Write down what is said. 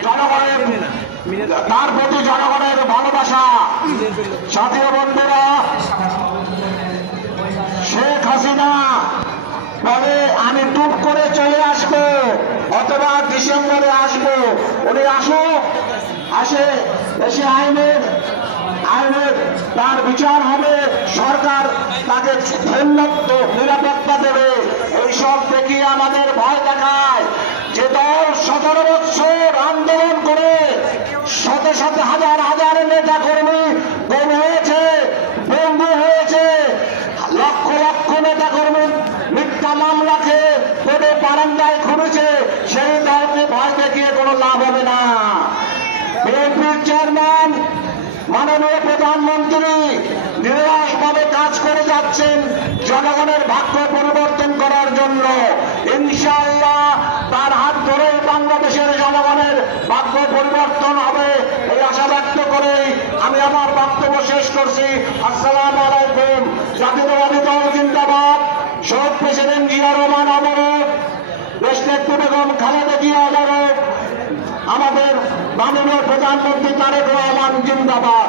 জনগণের তার প্রতি জনগণের ভালোবাসা। সাথী বন্ধুরা, শেখ হাসিনা বলে আমি টুপ করে চলে আসবো অথবা ডিসেম্বরে আসবো, উনি আসে এসে আইনের তার বিচার হবে, সরকার তাকে নিরাপত্তা দেবে। এইসব দেখিয়ে আমাদের ভয় দেখায় যে দল 17 বছর আন্দোলন করে শত শত হাজার হাজার নেতা কর্মী গুম হয়েছে, বন্দী হয়েছে, লক্ষ লক্ষ নেতা কর্মী মিথ্যা মামলাকে করে বারান্দায় ঘুরেছে, সেই দলকে ভয় দেখিয়ে কোনো লাভ হবে না। বিএনপির চেয়ারম্যান মাননীয় প্রধানমন্ত্রী নিরলসভাবে কাজ করে যাচ্ছেন জনগণের ভাগ্য পরিবর্তন করার জন্য। ইনশাআল্লাহ তার হাত ধরে বাংলাদেশের জনগণের ভাগ্য পরিবর্তন হবে, এই আশা ব্যক্ত করেই আমি আমার বক্তব্য শেষ করছি। আসসালামু আলাইকুম। জাতীয়তাবাদী দল জিন্দাবাদ। শহীদ প্রেসিডেন্ট জিয়া রহমান অমর, দেশনেত্রী বেগম খালেদা জিয়া অমর, আমাদের মাননীয় প্রধানমন্ত্রী তারেক রহমান জিন্দাবাদ।